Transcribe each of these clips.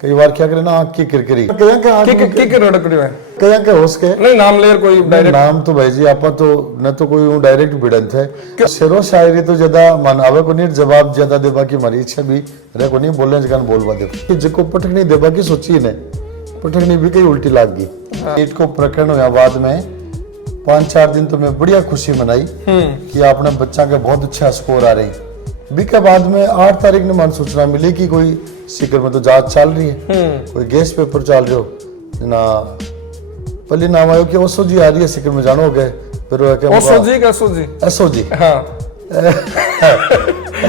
कई बार क्या करे ना आँख की किरकिरी कया के होस के नहीं नाम ले कोई डायरेक्ट नाम तो भाई जी आप तो न तो कोई डायरेक्ट भिड़न थे शेरो शायरी तो ज्यादा मनावे को नहीं जवाब ज्यादा देबा की हमारी इच्छा भी रे को नहीं बोलने जगह बोलवा दे कि जिको पटक नहीं देबा की सोची ने पटक नहीं भी कई उल्टी लाग गई नीट को प्रकरण हुआ बाद में 5-4 दिन तो मैं बढ़िया खुशी मनाई कि आपने बच्चा के बहुत अच्छा स्कोर आ रही बी के बाद में 8 तारीख ने मन सूचना मिली कि कोई सीकर में तो जांच चल रही है कोई गैस पेपर चल रही हो ना पहले नाम आयो कि ओसोजी आ रही है सीकर में जानो गए फिर वो क्या एसओजी हाँ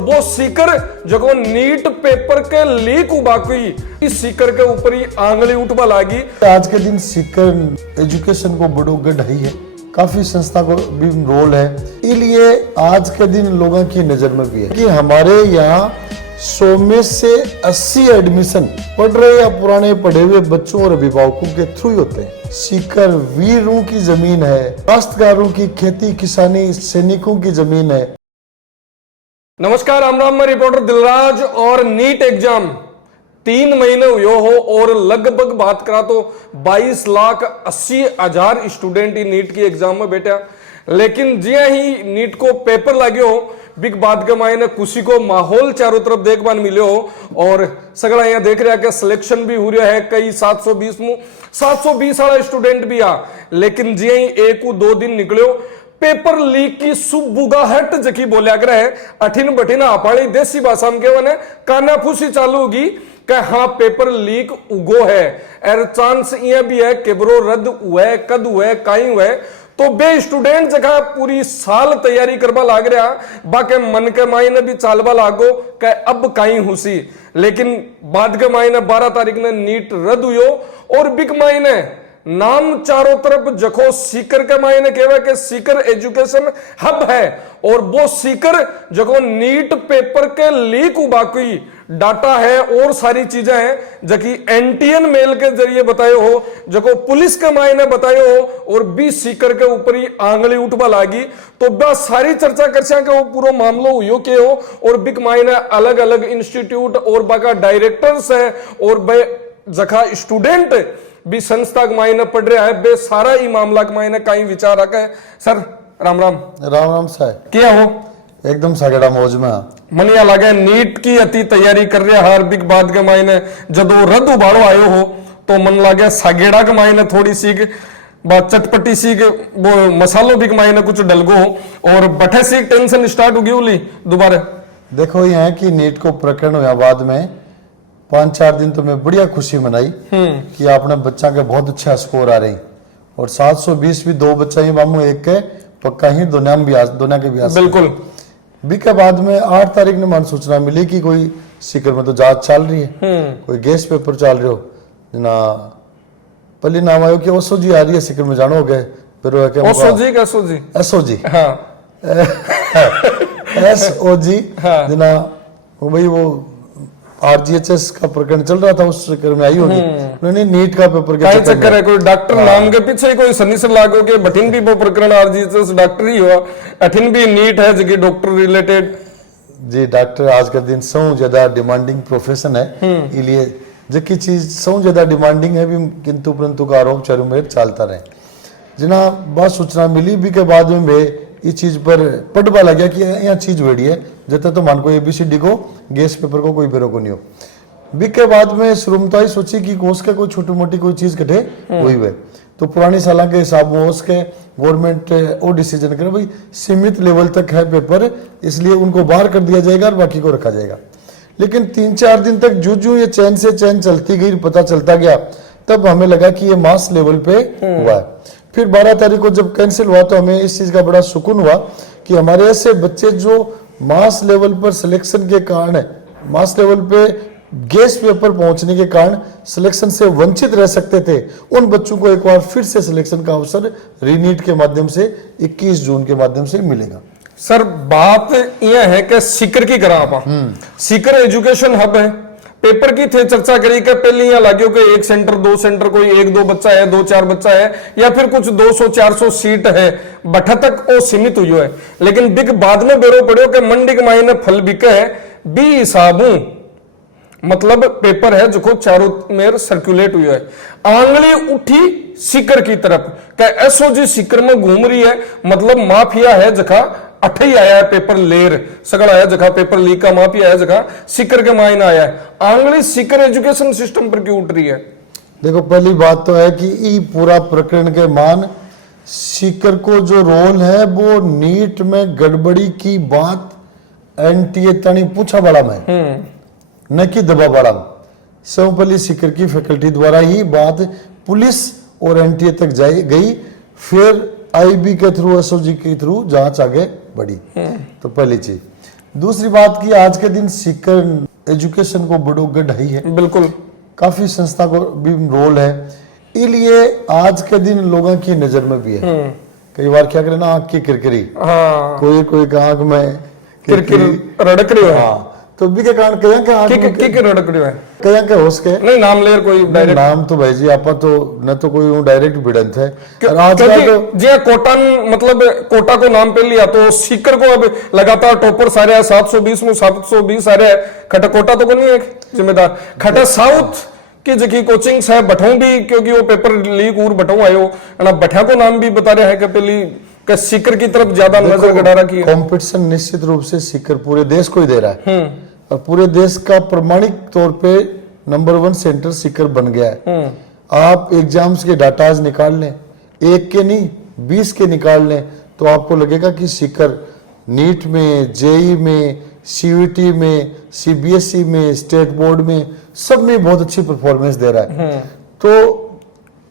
वो सीकर जगो नीट पेपर के लीक हुआ कोई इस सीकर के ऊपर ही आंगली उठवा लागी आज के दिन सीकर एजुकेशन को बड़ो गढ़ाई है काफी संस्था को भी रोल है इसलिए आज के दिन लोगों की नजर में भी है कि हमारे यहाँ 100 में से 80 एडमिशन पढ़ रहे या पुराने पढ़े हुए बच्चों और अभिभावकों के थ्रू ही होते हैं। सीकर वीरों की जमीन है, काश्तकारों की खेती किसानी सैनिकों की जमीन है। नमस्कार राम राम, मैं रिपोर्टर दिलराज। और नीट एग्जाम 3 महीने हुए हो और लगभग बात करा तो 22,80,000 स्टूडेंट ही नीट की एग्जाम में बैठा। लेकिन जिया ही नीट को पेपर लगे हो बिग बात के मायने खुशी को माहौल चारों तरफ देखभाल मिले हो और सगड़ा यहाँ देख रहा है सिलेक्शन भी हो रहा है कई 720 वाला स्टूडेंट भी आ। लेकिन जिया ही 1-2 दिन निकलो पेपर लीक की सुबुगाहट जकी बोलिया कर है अठिन बठिन आपाड़ी देसी भाषा में केवल काना फूसी चालू होगी कि हाँ पेपर लीक उगो है और चांस ये भी है कि ब्रो रद्द हुआ है कद हुआ है काई हुआ है तो बे स्टूडेंट जगह पूरी साल तैयारी करवा लाग रहा बाके मन के मायने भी चालवा लागो कि अब काई हुसी। लेकिन बाद के मायने 12 तारीख ने नीट रद्द हुई और बिग मायने नाम चारों तरफ जखो सीकर के मायने कहवा के सीकर एजुकेशन हब है और वो सीकर जखो नीट पेपर के लीक हुआ कोई डाटा है और सारी चीजें हैं जबकि एनटीएन मेल के जरिए बताए हो जको पुलिस के मायने बताए हो और 20 सीकर के ऊपर ही आंगली उठवा लागी तो बस सारी चर्चा कर के वो पूरा मामलो हुई के हो और बिग मायने अलग अलग इंस्टीट्यूट और बाका डायरेक्टर्स है और जखा स्टूडेंट भी संस्था के मायने पढ़ रहा है बे सारा ही मामला के मायने कई विचार आ गए। सर राम राम साहब क्या हो एकदम सगड़ा मौज में मनिया लगे नीट की अति तैयारी कर रहे हर बिग बात के मायने जब रद्द उबाड़ो आयो हो तो मन लगे सागेड़ा के मायने थोड़ी सी बात चटपटी सी वो मसालों भी के मायने कुछ डलगो हो और बठे सी टेंशन स्टार्ट होगी बोली दोबारा। देखो ये है कि नीट को प्रकरण हुआ बाद में 5-4 दिन तो मैं बढ़िया खुशी मनाई कि आपने बच्चा के बहुत अच्छा स्कोर आ रही और 720 भी 2 बच्चा ही मामू एक के पक्का ही दुनिया के भी बिल्कुल बी के बाद में 8 तारीख ने मन सूचना मिली कि कोई सीकर में तो जांच चल रही है कोई गैस पेपर चल रही हो ना पहले नाम आयो कि ओसोजी आ रही है सीकर में जानो गए फिर वो क्या एसओजी एसओजी जना भाई वो आरजीएचएस का प्रकरण चल रहा था उस चक्कर में आई होगी उन्होंने नीट का पेपर के चक्कर है कोई डॉक्टर नाम के पीछे कोई सनी से लागो के बठिन भी वो प्रकरण आरजीएचएस डॉक्टर ही हुआ अठिन भी नीट है जो कि डॉक्टर रिलेटेड जी डॉक्टर आज का दिन सौ ज्यादा डिमांडिंग प्रोफेशन है इसलिए जबकि चीज सौ ज्यादा डिमांडिंग है भी किंतु परंतु का आरोप चारों में चलता रहे जिना बात सूचना मिली भी के बाद में इस चीज पर पढ़वा लग गया कि यहाँ चीज वेड़ी है जब तो मान को एबीसीडी को गैस पेपर को कोई बेरो को नहीं हो बिक के बाद में शुरुमता ही सोची कि कोस के कोई छोटी मोटी कोई चीज कटे हुई हुए तो पुरानी साल के हिसाब में उसके गवर्नमेंट वो डिसीजन करे भाई सीमित लेवल तक है पेपर इसलिए उनको बाहर कर दिया जाएगा और बाकी को रखा जाएगा। लेकिन 3-4 दिन तक जो ये चैन से चैन चलती गई पता चलता गया तब हमें लगा कि ये मास लेवल पे हुआ है। फिर 12 तारीख को जब कैंसिल हुआ तो हमें इस चीज का बड़ा सुकून हुआ कि हमारे ऐसे बच्चे जो मास लेवल पर सिलेक्शन के कारण मास लेवल पे गैस पेपर पहुंचने के कारण सिलेक्शन से वंचित रह सकते थे उन बच्चों को एक बार फिर से सिलेक्शन का अवसर रीनीट के माध्यम से 21 जून के माध्यम से मिलेगा। सर बात यह है कि सीकर की करा आप सीकर एजुकेशन हब है पेपर की थे चर्चा करी कि पहले यहाँ लगे कि 1 सेंटर 2 सेंटर कोई 1-2 बच्चा है 2-4 बच्चा है या फिर कुछ 200-400 सीट है बठा तक वो सीमित हुई है। लेकिन बिग बाद में बेरो पड़ो कि मंडी के मायने फल बिके है बी हिसाबू मतलब पेपर है जो चारों मेर सर्कुलेट हुई है, आंगली उठी सीकर की तरफ, क्या एसओजी सीकर में घूम रही है, मतलब माफिया है जखा अठे ही आया है पेपर लेर सगड़ आया जगह पेपर लीक का माफिया है जगह सीकर के मायने आया है, आंगली सीकर एजुकेशन सिस्टम पर क्यों उठ रही है? देखो पहली बात तो है कि ये पूरा प्रकरण के मान सीकर को जो रोल है वो नीट में गड़बड़ी की बात एनटीए तनी पूछा बड़ा में न कि दबा बड़ा में सर्वपल्ली सीकर की फैकल्टी द्वारा ही बात पुलिस और एनटीए तक जाई गई, फिर आईबी के थ्रू एसओजी के थ्रू जांच आगे बढ़ी। तो पहली चीज। दूसरी बात की आज के दिन सीकर एजुकेशन को बड़ो गढ़ाई है, बिल्कुल काफी संस्था को भी रोल है, इसलिए आज के दिन लोगों की नजर में भी है। कई बार क्या करे ना आंख की किरकिरी, हाँ। कोई आंख में किरकिरी रड़क रही है, हाँ। तो भी के कारण कहीं के आंख की रड़क रही है, कहीं के होश के नहीं नाम ले कोई डायरेक्ट नाम तो भाई जी आपा तो न तो कोई डायरेक्ट भिड़ंत है और आज का तो जी कोटा मतलब कोटा को नाम पे लिया तो सीकर को अब लगातार टॉपर सारे है 720 में 720 सारे है, खटा कोटा तो को नहीं है जिम्मेदार, खटा साउथ की जकी कोचिंग्स है बठाऊ भी क्योंकि वो पेपर लीक और बठाऊ आयो ना बठा को नाम भी बता रहे हैं कि पहली कि सीकर की तरफ ज्यादा नजर गड़ा रखी है। कंपटीशन निश्चित रूप से सीकर पूरे देश को ही दे रहा है और पूरे देश का प्रमाणिक तौर पे नंबर 1 सेंटर सीकर बन गया है। आप एग्जाम्स के डाटाज निकाल लें, 1 के नहीं 20 के निकाल लें तो आपको लगेगा कि सीकर नीट में, जेई में, सीयूईटी में, सीबीएसई में, स्टेट बोर्ड में सब में बहुत अच्छी परफॉर्मेंस दे रहा है। तो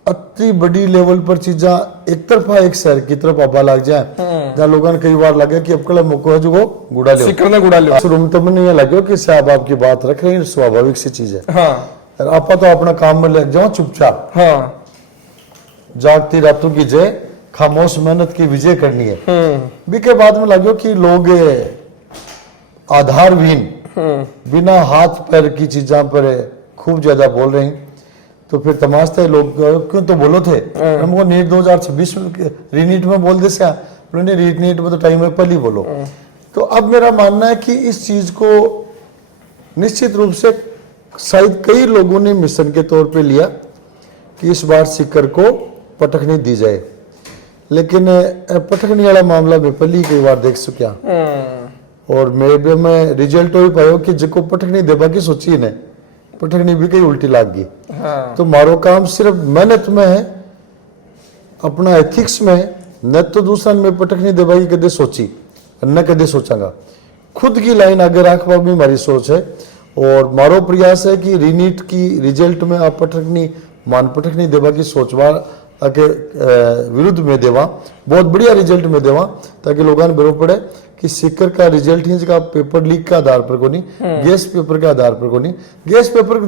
अति बड़ी लेवल पर चीजा एक तरफा एक शहर की तरफ आबा लग जाए जहाँ लोगों ने कई बार लगे कि अब कल मौका है जो वो गुड़ा ले सीकर ने गुड़ा ले रूम तो मैंने ये लगे कि साहब आपकी बात रख रहे हैं, स्वाभाविक सी चीज है। हाँ। आपा तो अपना काम में लग जाओ चुपचाप, हाँ। जागती रातों की जय, खामोश मेहनत की विजय करनी है। भी के बाद में लगे कि लोग आधारहीन बिना हाथ पैर की चीजा पर खूब ज्यादा बोल रहे हैं, तो फिर तमाशा लोग क्यों तो बोलो थे हमको नीट 2026 में रीनीट में बोल दे रीनीट में तो टाइम है पहले बोलो। तो अब मेरा मानना है कि इस चीज को निश्चित रूप से शायद कई लोगों ने मिशन के तौर पे लिया कि इस बार सीकर को पटखनी दी जाए, लेकिन पटखनी वाला मामला में पहले कई बार देख चुका और मेरे में रिजल्ट हो पायो कि जिको पटखनी देवा की सोची ने पटखनी भी कई उल्टी लाग गई। हाँ। तो मारो काम सिर्फ मेहनत में है, अपना एथिक्स में है, न तो दूसरा में पटखनी देवा की कदे सोची न कदे सोचांगा, खुद की लाइन आगे रखवा भी हमारी सोच है और मारो प्रयास है कि रीनीट की रिजल्ट में आप पटखनी मान पटखनी देवा की सोचवा के विरुद्ध में देवा बहुत बढ़िया रिजल्ट में देवा ताकि लोगों ने बरो पड़े कि सीकर का रिजल्ट ही का पेपर लीक के आधार पर को नहीं, गैस पेपर के आधार पर को नहीं, गैस पेपर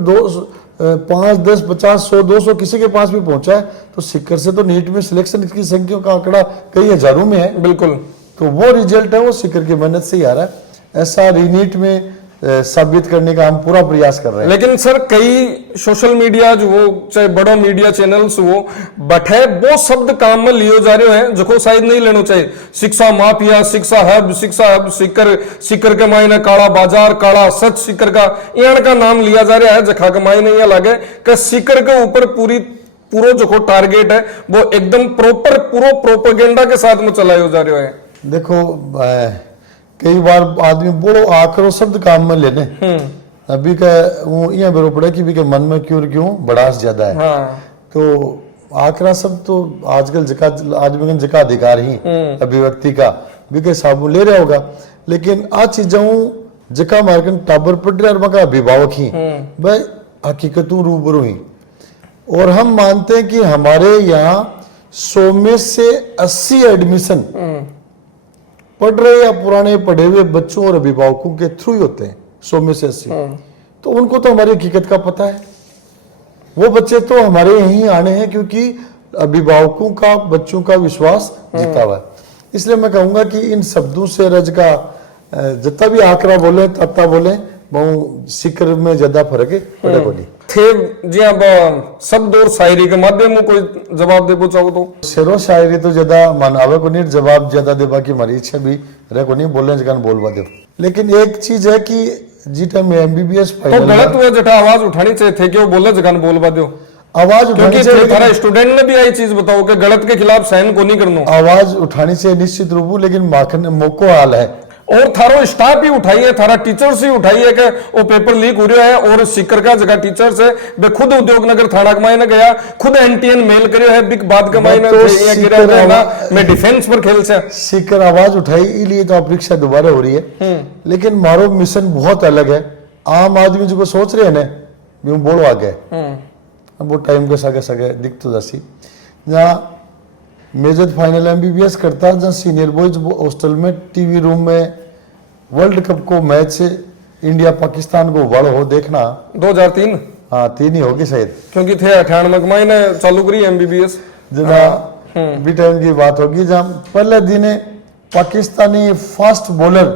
5, 10, 50, 100, 200 किसी के पास भी पहुंचा है तो सीकर से तो नीट में सिलेक्शन की संख्या का आंकड़ा कई हजारों में है। बिल्कुल, तो वो रिजल्ट है वो सीकर की मेहनत से ही आ रहा है, ऐसा रीनीट में साबित करने का हम पूरा प्रयास कर रहे हैं। लेकिन सर कई सोशल मीडिया जो वो चाहे बड़ा मीडिया चैनल्स वो बठे वो शब्द काम में लियो जा रहे हैं जो शायद नहीं लेना चाहिए, शिक्षा माफिया, शिक्षा हब सीकर के मायने काला बाजार, काला सच सीकर का यहाँ का नाम लिया जा रहा है, जखा के मायने यह लगे कि सीकर के ऊपर पूरा जो टारगेट है वो एकदम प्रॉपर पूरा प्रोपेगेंडा के साथ में चलाया जा रहा है। देखो कई बार आदमी बोलो आकरो शब्द काम में लेने अभी का वो ये बेरो पड़े कि भी के मन में क्यों बड़ास ज्यादा है। हाँ। तो आकरा शब्द तो आजकल जका आदमी जका अधिकार ही अभिव्यक्ति का भी के साबुन ले रहा होगा, लेकिन आ चीजों जका मार्कन टाबर पड़ रहा का अभिभावक ही भाई हकीकतों रूबरू ही, और हम मानते हैं कि हमारे यहाँ 100 में से 80 एडमिशन पढ़ रहे या पुराने पढ़े हुए बच्चों और अभिभावकों के थ्रू ही होते हैं, 100 में से 80। तो उनको तो हमारी हकीकत का पता है, वो बच्चे तो हमारे यहीं आने हैं क्योंकि अभिभावकों का बच्चों का विश्वास जीता हुआ है। इसलिए मैं कहूंगा कि इन शब्दों से रज का जितना भी आंकड़ा बोले तत्ता बोले बहु सीकर में ज्यादा फर्क है बड़ा कोनी थे जी अब शब्द और शायरी के माध्यम में कोई जवाब दे चाहो तो शेरो शायरी तो ज्यादा मन आवे को नहीं जवाब ज्यादा देबा की हमारी इच्छा भी रहे को नहीं बोलने जगह बोलवा दो लेकिन एक चीज है कि जी टाइम में एमबीबीएस तो गलत हुआ जटा आवाज उठानी चाहिए थे कि वो बोले जगह बोलवा दो आवाज उठानी क्योंकि चाहिए थारा स्टूडेंट ने भी आई चीज बताओ कि गलत के खिलाफ सहन को नहीं करना आवाज उठानी चाहिए निश्चित रूप लेकिन माखन मौको हाल है और थारो स्टाफ ही उठाई है थारा टीचर्स ही उठाई है कि वो पेपर लीक हो रहा है और सीकर का जगह टीचर्स है वे खुद उद्योग नगर थाना कमाई गया खुद एनटीएन मेल करियो है बिग बात कमाई मैं डिफेंस पर खेल से सीकर आवाज उठाई इसलिए तो परीक्षा दोबारा हो रही है लेकिन मारो मिशन बहुत अलग है आम आदमी जो सोच रहे हैं ना भी बोलो आगे अब वो टाइम के सगे सगे दिख तो जैसी जहाँ मेजर फाइनल एमबीबीएस करता जहाँ सीनियर बॉयज हॉस्टल में टीवी रूम में वर्ल्ड कप को मैच इंडिया पाकिस्तान को वड़ हो देखना 2003 हाँ 3 ही होगी शायद क्योंकि थे 98 में ने चालू करी एमबीबीएस जहाँ बी टाइम की बात होगी जहाँ पहले दिन पाकिस्तानी फास्ट बॉलर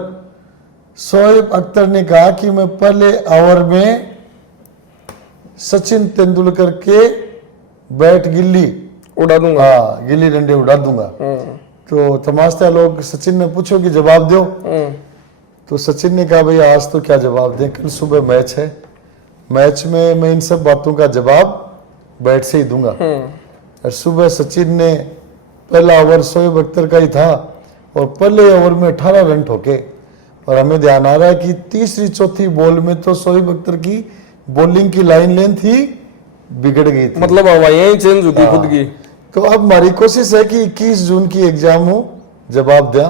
शोएब अख्तर ने कहा कि मैं पहले ओवर में सचिन तेंदुलकर के बैट गिल्ली उड़ा दूंगा हाँ गिल्ली डंडे उड़ा दूंगा तो तमाशा लोग सचिन ने पूछो कि जवाब दो तो सचिन ने कहा भाई आज तो क्या जवाब दें कल सुबह मैच है मैच में मैं इन सब बातों का जवाब बैट से ही दूंगा और सुबह सचिन ने पहला ओवर शोएब अख्तर का ही था और पहले ओवर में 18 रन ठोके और हमें ध्यान आ रहा है कि तीसरी चौथी बॉल में तो शोएब अख्तर की बॉलिंग की लाइन लेंथ ही बिगड़ गई थी मतलब हवाइयां ही चेंज होती खुद की तो अब हमारी कोशिश है कि 21 जून की एग्जाम हो जवाब दिया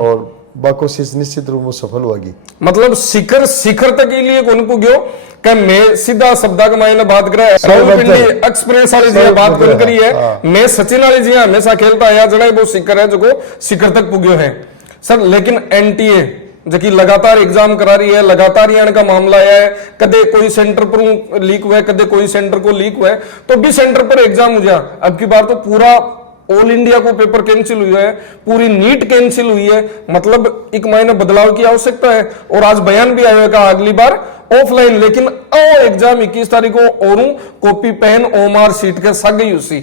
और कोशिश निश्चित रूप में सफल होगी मतलब शिखर शिखर तक के लिए कौन को गयो कि मैं सीधा शब्दा के मायने बात करे रावलपिंडी एक्सप्रेस वाली जी बात कौन करी है मैं सचिन वाली जी हमेशा खेलता आया जड़ा वो शिखर है जो शिखर तक पुग्यो है सर लेकिन एनटीए जबकि लगातार एग्जाम करा रही है लगातार यहाँ का मामला आया है कदे कोई सेंटर पर लीक हुआ है कदे कोई सेंटर को लीक हुआ है तो भी सेंटर पर एग्जाम हो जा अब की बार तो पूरा ऑल इंडिया को पेपर कैंसिल हुआ है पूरी नीट कैंसिल हुई है मतलब एक महीने बदलाव की आवश्यकता है और आज बयान भी आया कहा अगली बार ऑफलाइन लेकिन एग्जाम 21 तारीख को और कॉपी पेन ओमार सीट के सग गई उसी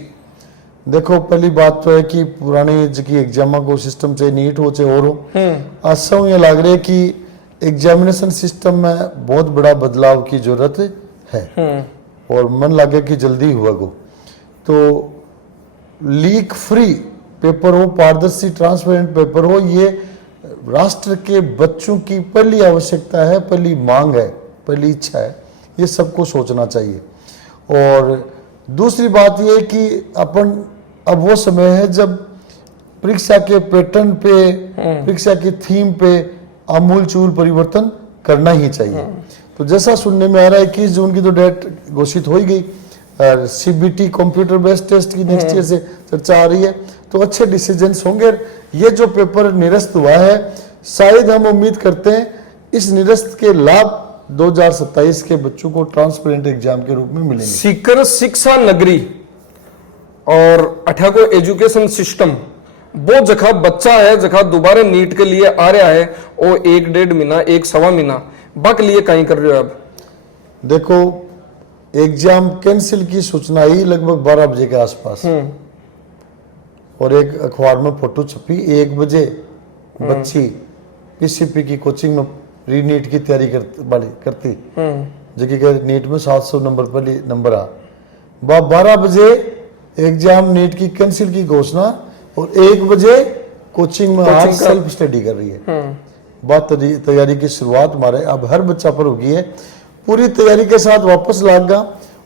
देखो पहली बात तो है कि पुरानी जी एग्जाम को सिस्टम से नीट हो चाहे और हो ऐसा ये लग रहा है कि एग्जामिनेशन सिस्टम में बहुत बड़ा बदलाव की जरूरत है और मन लगे कि जल्दी हुआ को तो लीक फ्री पेपर हो पारदर्शी ट्रांसपेरेंट पेपर हो ये राष्ट्र के बच्चों की पहली आवश्यकता है पहली मांग है पहली इच्छा है ये सबको सोचना चाहिए और दूसरी बात यह कि अपन अब वो समय है जब परीक्षा के पैटर्न पे परीक्षा की थीम पे आमूलचूल परिवर्तन करना ही चाहिए तो जैसा सुनने में आ रहा है 21 जून की तो डेट घोषित हो ही गई और सीबीटी कंप्यूटर बेस्ड टेस्ट की नेक्स्ट ईयर से चर्चा आ रही है तो अच्छे डिसीजंस होंगे ये जो पेपर निरस्त हुआ है शायद हम उम्मीद करते हैं इस निरस्त के लाभ 2027 के बच्चों को ट्रांसपेरेंट एग्जाम के रूप में मिलेंगे सीकर शिक्षा नगरी और अठा को एजुकेशन सिस्टम वो जगह बच्चा है जगह दोबारा नीट के लिए आ रहा है वो 1-1.5 महीना 1-1.25 महीना बक लिए कहीं कर रहे हो अब देखो एग्जाम कैंसिल की सूचना आई लगभग 12 बजे के आसपास और एक अखबार में फोटो छपी 1 बजे बच्ची पीसीपी की कोचिंग में री नीट की तैयारी करती जबकि नीट में 700 नंबर पर नंबर आ 12 बजे एग्जाम नीट की कैंसिल की घोषणा और 1 बजे कोचिंग में आज सेल्फ स्टडी कर रही है बात तैयारी की शुरुआत हमारे अब हर बच्चा पर होगी है पूरी तैयारी के साथ वापस लागा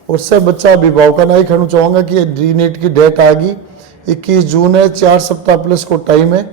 और सब बच्चा अभिभावक ना ही खड़ू चाहूंगा कि री नीट की डेट आ गई 21 जून है 4 सप्ताह प्लस को टाइम है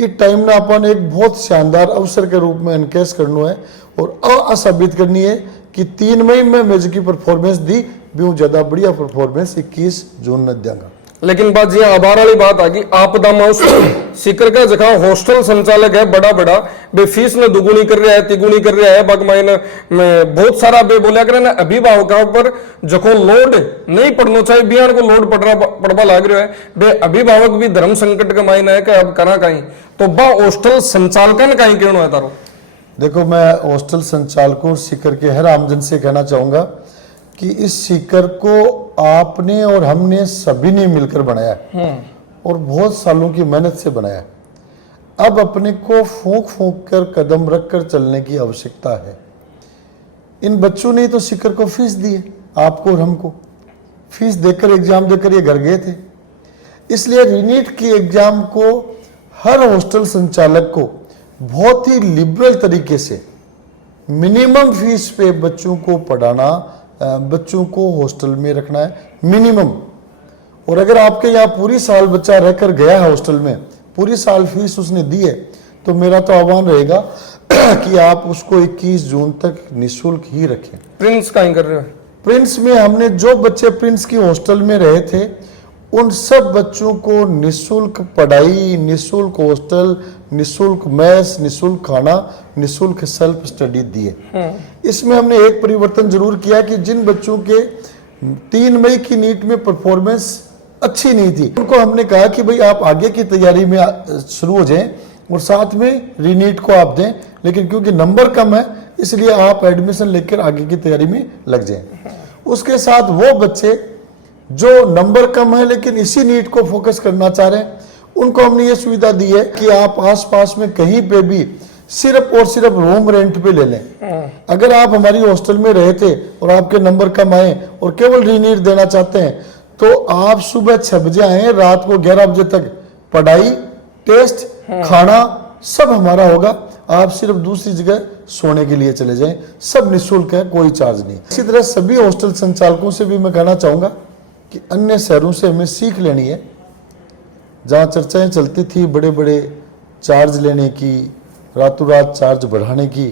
ये टाइम ना अपन एक बहुत शानदार अवसर के रूप में एनकेस करना है और असाबित करनी है कि 3 मई में मैं की परफॉर्मेंस दी भी ज्यादा बढ़िया परफॉर्मेंस 21 जून न देंगा लेकिन बात ये आभार वाली बात आ गई आपदा महोत्सव सीकर का जगह हॉस्टल संचालक है बड़ा बड़ा बे फीस ने दुगुनी कर रहा है तिगुनी कर रहा है बागमाइन में बहुत सारा बे बोलिया करे ना अभिभावकों पर जको लोड नहीं पड़ना चाहिए बिहार को लोड पड़वा लाग रहा है बे अभिभावक भी धर्म संकट का मायना है कि अब करा कहीं तो बा हॉस्टल संचालकन कहीं कहना है तारो देखो, मैं हॉस्टल संचालकों और सीकर के हर आमजन से कहना चाहूँगा कि इस सीकर को आपने और हमने सभी ने मिलकर बनाया है और बहुत सालों की मेहनत से बनाया है। अब अपने को फूंक फूंक कर कदम रख कर चलने की आवश्यकता है। इन बच्चों ने तो सीकर को फीस दी है, आपको और हमको। फीस देकर एग्जाम देकर ये घर गए थे। इसलिए रीनीट की एग्जाम को हर हॉस्टल संचालक को बहुत ही लिबरल तरीके से मिनिमम फीस पे बच्चों को पढ़ाना, बच्चों को हॉस्टल में रखना है मिनिमम। और अगर आपके यहाँ पूरी साल बच्चा रहकर गया है हॉस्टल में, पूरी साल फीस उसने दी है, तो मेरा तो आह्वान रहेगा कि आप उसको 21 जून तक निःशुल्क ही रखें। प्रिंस का ही कर रहे हो? प्रिंस में हमने जो बच्चे प्रिंस की हॉस्टल में रहे थे उन सब बच्चों को निःशुल्क पढ़ाई, निःशुल्क हॉस्टल, निःशुल्क मैस, निःशुल्क खाना, निःशुल्क सेल्फ स्टडी दिए। इसमें हमने एक परिवर्तन जरूर किया कि जिन बच्चों के 3 मई की नीट में परफॉर्मेंस अच्छी नहीं थी, उनको हमने कहा कि भाई आप आगे की तैयारी में शुरू हो जाएं और साथ में रीनीट को आप दें, लेकिन क्योंकि नंबर कम है इसलिए आप एडमिशन लेकर आगे की तैयारी में लग जाएं। उसके साथ वो बच्चे जो नंबर कम है लेकिन इसी नीट को फोकस करना चाह रहे हैं, उनको हमने ये सुविधा दी है कि आप आसपास में कहीं पे भी सिर्फ और सिर्फ रूम रेंट पे ले लें। अगर आप हमारी हॉस्टल में रहे थे और आपके नंबर कम आए और केवल रीनीट देना चाहते हैं, तो आप सुबह 6 बजे आए, रात को 11 बजे तक पढ़ाई, टेस्ट, खाना सब हमारा होगा। आप सिर्फ दूसरी जगह सोने के लिए चले जाएं, सब निःशुल्क है, कोई चार्ज नहीं। इसी तरह सभी हॉस्टल संचालकों से भी मैं कहना चाहूंगा कि अन्य शहरों से हमें सीख लेनी है। जहां चर्चाएं चलती थी बड़े बड़े चार्ज लेने की, रातों रात चार्ज बढ़ाने की,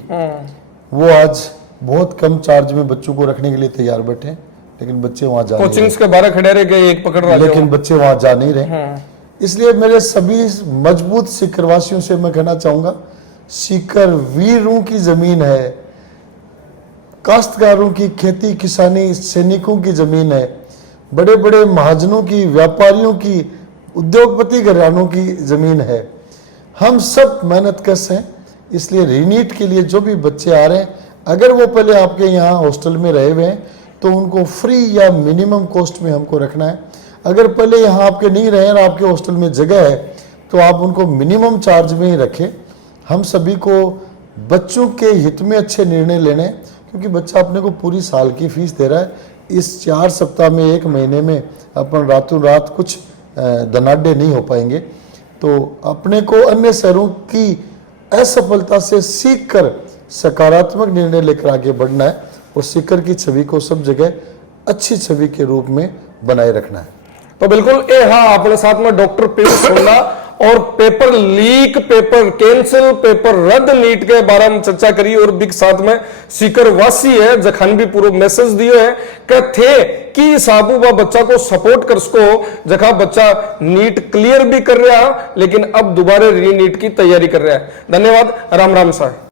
वो आज बहुत कम चार्ज में बच्चों को रखने के लिए तैयार बैठे हैं, लेकिन बच्चे वहां जा कोचिंग्स के 12 खड़े रह गए, एक पकड़ रहा, लेकिन बच्चे वहां जा नहीं रहे। इसलिए मेरे सभी मजबूत सीकरवासियों से मैं कहना चाहूंगा, सीकर वीरों की जमीन है, काश्तकारों की, खेती किसानी सैनिकों की जमीन है, बड़े बड़े महाजनों की, व्यापारियों की, उद्योगपति घरानों की जमीन है। हम सब मेहनतकश हैं। इसलिए रीनीट के लिए जो भी बच्चे आ रहे हैं, अगर वो पहले आपके यहाँ हॉस्टल में रहे हुए हैं तो उनको फ्री या मिनिमम कॉस्ट में हमको रखना है। अगर पहले यहाँ आपके नहीं रहे और आपके हॉस्टल में जगह है तो आप उनको मिनिमम चार्ज में ही रखें। हम सभी को बच्चों के हित में अच्छे निर्णय लेने, क्योंकि बच्चा अपने को पूरी साल की फीस दे रहा है। इस 4 सप्ताह में, 1 महीने में अपन रातों रात कुछ धनाढ्य नहीं हो पाएंगे। तो अपने को अन्य शहरों की असफलता से सीख कर सकारात्मक निर्णय लेकर आगे बढ़ना है और सीकर की छवि को सब जगह अच्छी छवि के रूप में बनाए रखना है। तो बिल्कुल ये हाँ, अपने साथ में डॉक्टर पीयूष सोना और paper leak, paper cancel, paper रद्द नीट के बारे में चर्चा करी। और बिग साथ में सीकर वासी है जखन भी पूरा मैसेज दियो है कि थे कि साबू बा बच्चा को सपोर्ट कर सको, जखा बच्चा नीट क्लियर भी कर रहा लेकिन अब दोबारा री नीट की तैयारी कर रहा है। धन्यवाद। राम राम साहब।